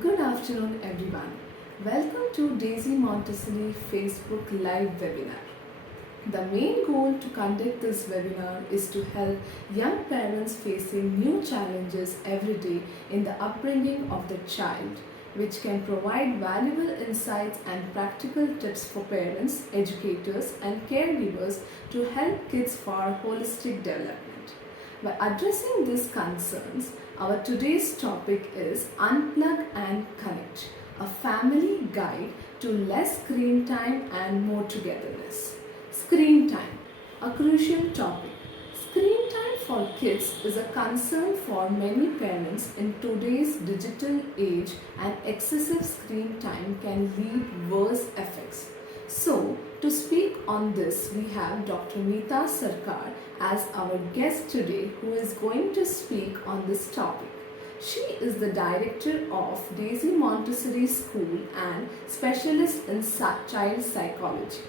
Good afternoon, everyone. Welcome to Daisy Montessori Facebook Live webinar. The main goal to conduct this webinar is to help young parents facing new challenges every day in the upbringing of their child, which can provide valuable insights and practical tips for parents, educators, and caregivers to help kids for holistic development. By addressing these concerns, our today's topic is Unplug and Connect, a family guide to less screen time and more togetherness. Screen time, a crucial topic. Screen time for kids is a concern for many parents in today's digital age, and excessive screen time can lead worse effects. So, to speak on this, we have Dr. Mita Sarkar as our guest today, who is going to speak on this topic. She is the director of Daisy Montessori School and specialist in child psychology.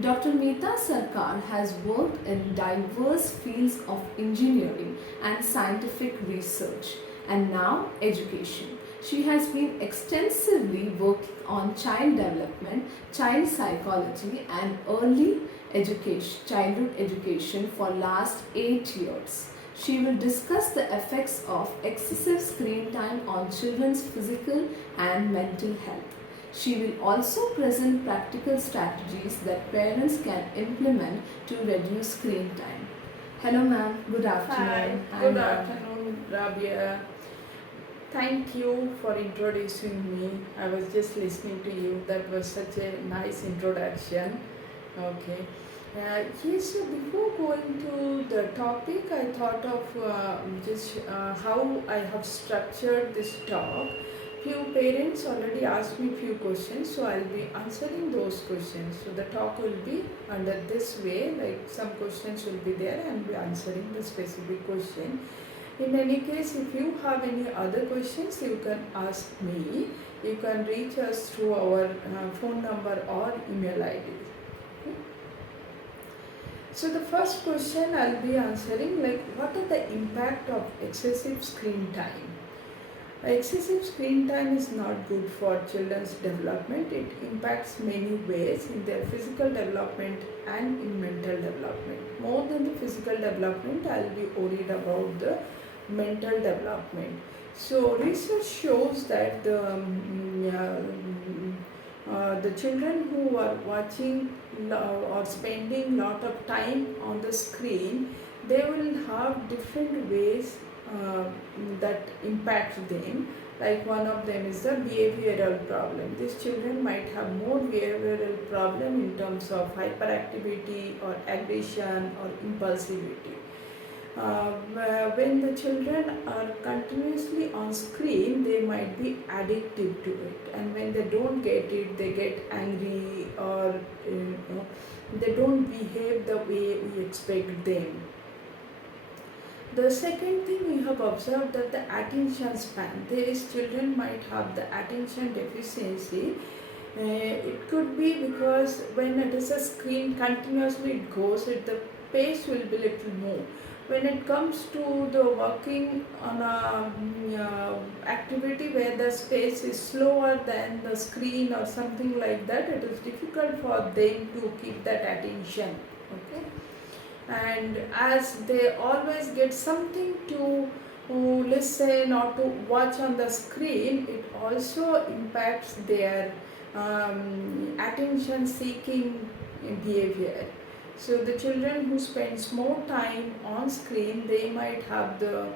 Dr. Mita Sarkar has worked in diverse fields of engineering and scientific research and now education. She has been extensively working on child development, child psychology and early education, childhood education for last 8 years. She will discuss the effects of excessive screen time on children's physical and mental health. She will also present practical strategies that parents can implement to reduce screen time. Hello ma'am, good Hi, afternoon. good afternoon, Rabia. Thank you for introducing me. I was just listening to you. That was such a nice introduction. Okay. Yes, so before going to the topic, I thought of just how I have structured this talk. Few parents already asked me few questions, so I'll be answering those questions. So the talk will be under this way, like some questions will be there and be answering the specific question. In any case, if you have any other questions, you can ask me. You can reach us through our phone number or email ID. So the first question I'll be answering, like what are the impact of excessive screen time? Excessive screen time is not good for children's development. It impacts many ways in their physical development and in mental development. More than the physical development, I'll be worried about the mental development. So research shows that the children who are watching or spending lot of time on the screen, they will have different ways that impact them. Like one of them is the behavioral problem. These children might have more behavioral problem in terms of hyperactivity or aggression or impulsivity. When the children are continuously on screen, they might be addictive to it, and when they don't get it, they get angry or they don't behave the way we expect them. The second thing we have observed that the attention span. These children might have the attention deficiency. It could be because when it is a screen continuously it goes, the pace will be little more. When it comes to the working on a activity where the space is slower than the screen or something like that, it is difficult for them to keep that attention. Okay, and as they always get something to listen or to watch on the screen, it also impacts their attention seeking behavior. So the children who spends more time on screen, they might have the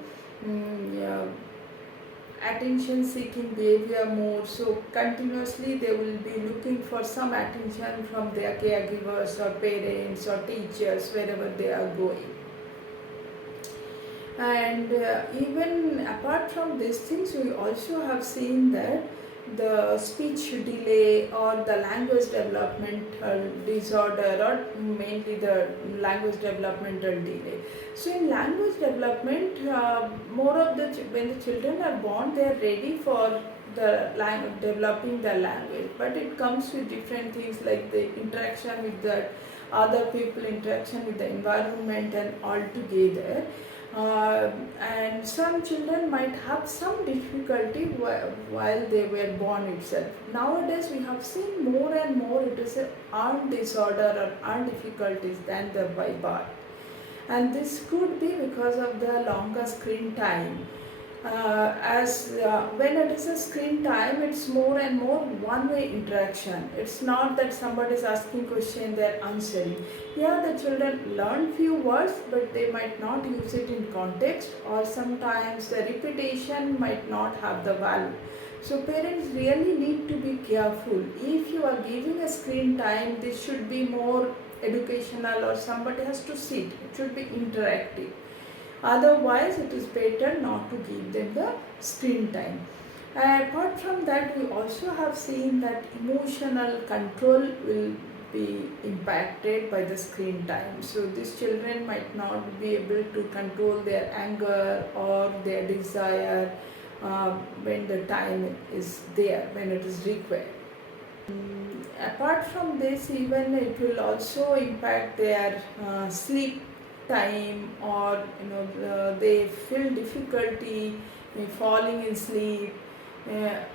attention seeking behavior more. So continuously they will be looking for some attention from their caregivers or parents or teachers wherever they are going. And even apart from these things, we also have seen that the speech delay or the language developmental disorder, or mainly the language developmental delay. So in language development, more of the when the children are born, they are ready for the developing the language, but it comes with different things like the interaction with the other people, interaction with the environment and all together. uh, and some children might have some difficulty while they were born itself. Nowadays we have seen more and more it is a earned disorder or earned difficulties than the by birth, and this could be because of the longer screen time. As When it is a screen time, it's more and more one-way interaction. It's not that somebody is asking question, they're answering. Yeah, the children learn few words, but they might not use it in context, or sometimes the repetition might not have the value. So parents really need to be careful. If you are giving a screen time, this should be more educational, or somebody has to sit. It should be interactive. Otherwise, it is better not to give them the screen time. Apart from that, we also have seen that emotional control will be impacted by the screen time. So these children might not be able to control their anger or their desire when the time is there, when it is required. Apart from this, even it will also impact their sleep time, or they feel difficulty in falling in sleep.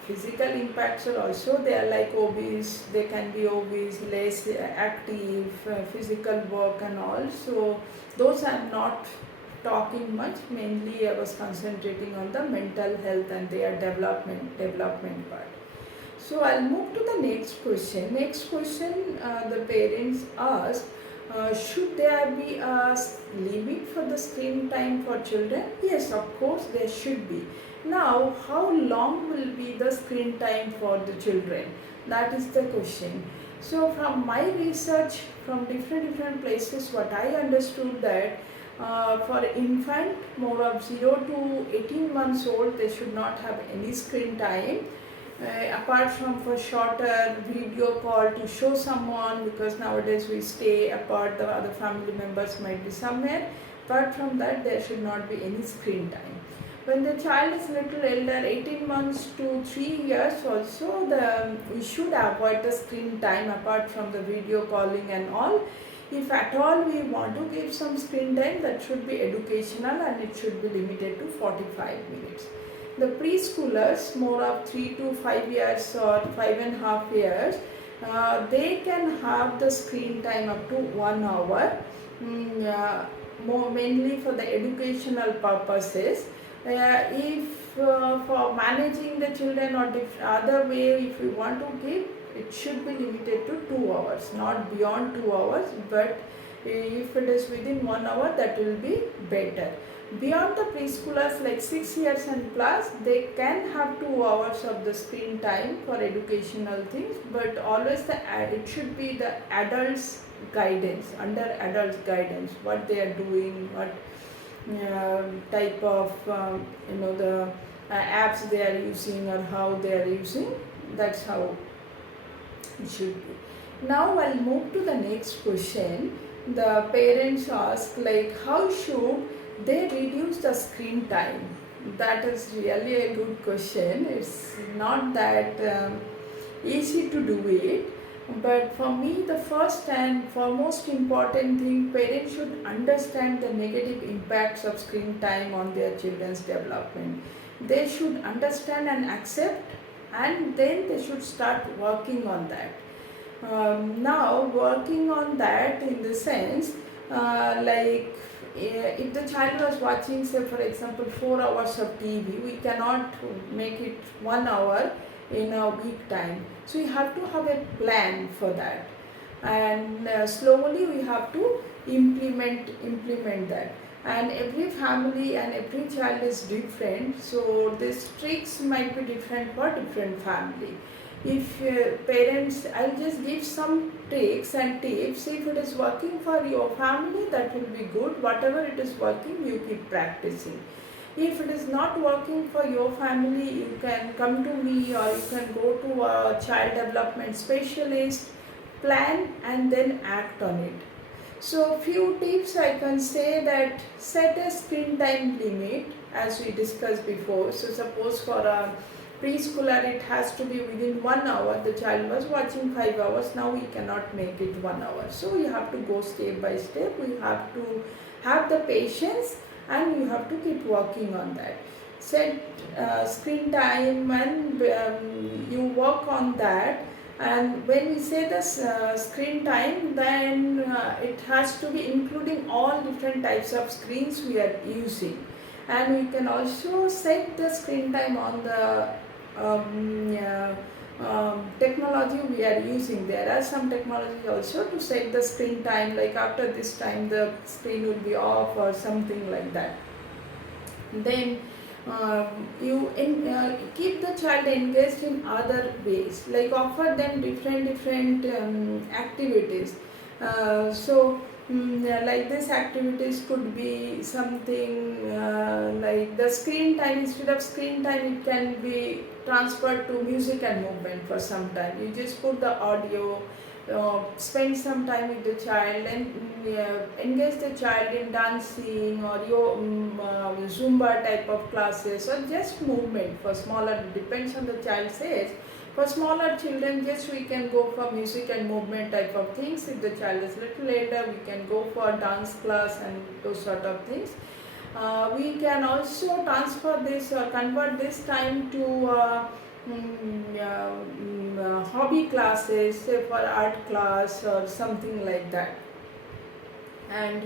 Physical impacts are also there, like obese, they can be obese, less active, physical work and all. So those I'm not talking much. Mainly I was concentrating on the mental health and their development part. So I'll move to the next question. Next question, the parents ask, should there be a limit for the screen time for children? Yes, of course there should be. Now, how long will be the screen time for the children? That is the question. So from my research from different places, what I understood that for infant more of 0 to 18 months old, they should not have any screen time. Apart from for shorter video call to show someone, because nowadays we stay apart, the other family members might be somewhere. Apart from that, there should not be any screen time. When the child is little elder, 18 months to 3 years also, we should avoid the screen time apart from the video calling and all. If at all we want to give some screen time, that should be educational and it should be limited to 45 minutes. The preschoolers, more of 3 to 5 years or 5.5 years, they can have the screen time up to 1 hour, more mainly for the educational purposes. If for managing the children or other way, if we want to give, it should be limited to 2 hours, not beyond 2 hours, but if it is within 1 hour, that will be better. Beyond the preschoolers, like 6 years and plus, they can have 2 hours of the screen time for educational things, but always it should be the adults guidance, under adults guidance, what they are doing, what type of the apps they are using or how they are using. That's how it should be. Now I'll move to the next question. The parents ask, like, how should they reduce the screen time? That is really a good question. It's not that easy to do it, but for me, the first and foremost important thing, parents should understand the negative impacts of screen time on their children's development. They should understand and accept, and then they should start working on that. Now, working on that in the sense, like, if the child was watching, say for example, 4 hours of TV, we cannot make it 1 hour in a week time. So you have to have a plan for that, and slowly we have to implement that. And every family and every child is different, so these tricks might be different for different family. If parents, I'll just give some tricks and tips. If it is working for your family, that will be good. Whatever it is working, you keep practicing. If it is not working for your family, you can come to me, or you can go to a child development specialist, plan and then act on it. So few tips I can say that: set a screen time limit, as we discussed before. So suppose for a preschooler it has to be within 1 hour. The child was watching 5 hours, now we cannot make it 1 hour. So you have to go step by step. We have to have the patience and you have to keep working on that. Set screen time, and you work on that. And when we say this screen time, then it has to be including all different types of screens we are using. And we can also set the screen time on the technology we are using. There are some technologies also to set the screen time, like after this time the screen will be off or something like that. Then keep the child engaged in other ways, like offer them different activities. Like this activities could be something like the screen time. Instead of screen time, it can be transferred to music and movement for some time. You just put the audio, spend some time with the child, and engage the child in dancing or your Zumba type of classes, or just movement for smaller, depends on the child's age. For smaller children, just we can go for music and movement type of things. If the child is little later, we can go for dance class and those sort of things. We can also transfer this or convert this time to hobby classes, say for art class or something like that. And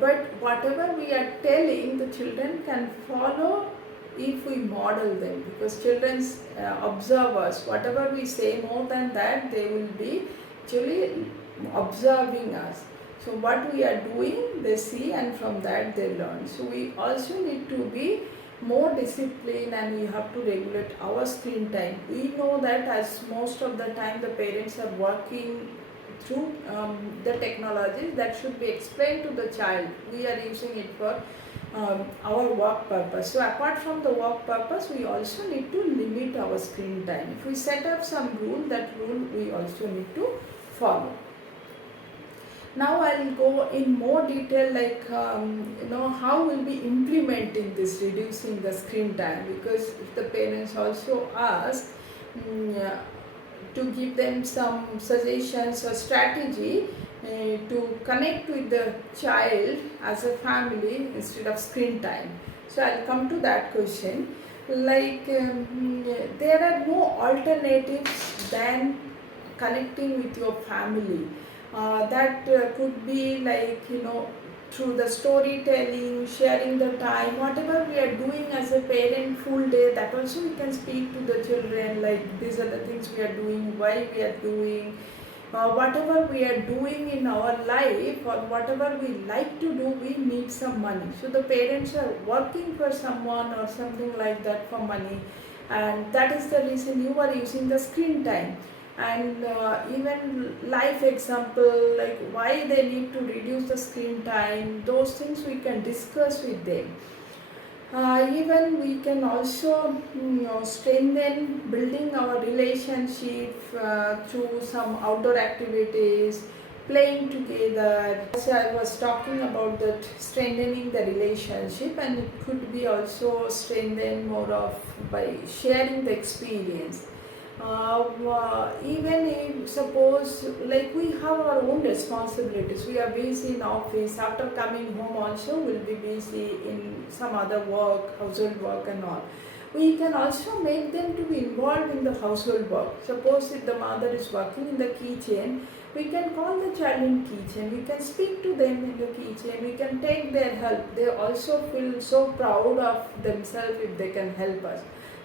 but whatever we are telling, the children can follow if we model them, because children observe us. Whatever we say, more than that, they will be actually observing us. So what we are doing, they see, and from that they learn. So we also need to be more disciplined, and we have to regulate our screen time. We know that as most of the time the parents are working through the technologies, that should be explained to the child. We are using it for our work purpose. So apart from the work purpose, we also need to limit our screen time. If we set up some rule, that rule we also need to follow. Now I will go in more detail, like how we'll be implementing this reducing the screen time, because if the parents also ask to give them some suggestions or strategy to connect with the child as a family instead of screen time. So I'll come to that question. Like there are no alternatives than connecting with your family. That could be like through the storytelling, sharing the time, whatever we are doing as a parent full day, that also we can speak to the children, like these are the things we are doing, why we are doing, whatever we are doing in our life, or whatever we like to do, we need some money. So the parents are working for someone or something like that for money, and that is the reason you are using the screen time. And even life example, like why they need to reduce the screen time, those things we can discuss with them. Even we can also strengthen building our relationship through some outdoor activities, playing together. So I was talking about that strengthening the relationship, and it could be also strengthened more of by sharing the experience. Even if suppose like we have our own responsibilities, we are busy in office, after coming home also we'll be busy in some other work, household work and all. We can also make them to be involved in the household work. Suppose if the mother is working in the kitchen, we can call the child in kitchen, we can speak to them in the kitchen, we can take their help. They also feel so proud of themselves if they can help us.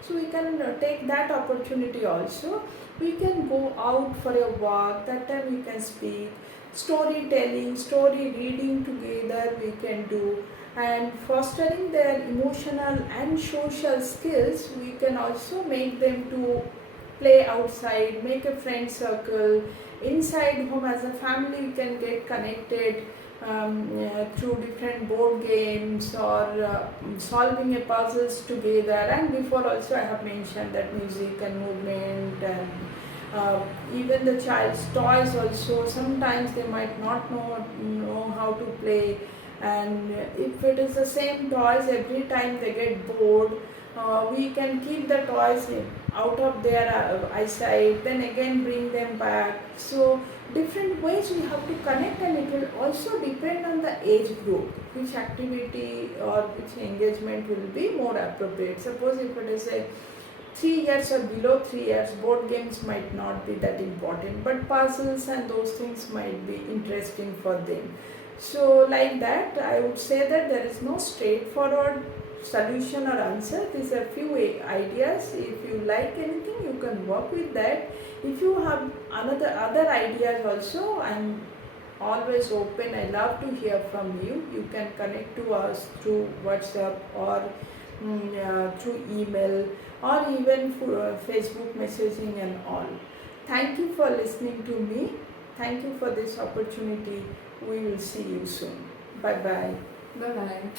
So we can take that opportunity also. We can go out for a walk, that time we can speak. Storytelling, story reading together we can do. And fostering their emotional and social skills, we can also make them to play outside, make a friend circle. Inside home as a family we can get connected through different board games or solving a puzzles together. And before also I have mentioned that music and movement, and even the child's toys also, sometimes they might not know how to play, and if it is the same toys every time they get bored, we can keep the toys out of their eyesight, then again bring them back. So different ways we have to connect, and it will also depend on the age group which activity or which engagement will be more appropriate. Suppose if it is a 3 years or below 3 years, board games might not be that important, but puzzles and those things might be interesting for them. So like that, I would say that there is no straightforward solution or answer. These are few ideas. If you like anything, you can work with that. If you have other ideas also, I'm always open. I love to hear from you. You can connect to us through WhatsApp or through email or even for Facebook messaging and all. Thank you for listening to me. Thank you for this opportunity. We will see you soon. Bye bye. Bye bye.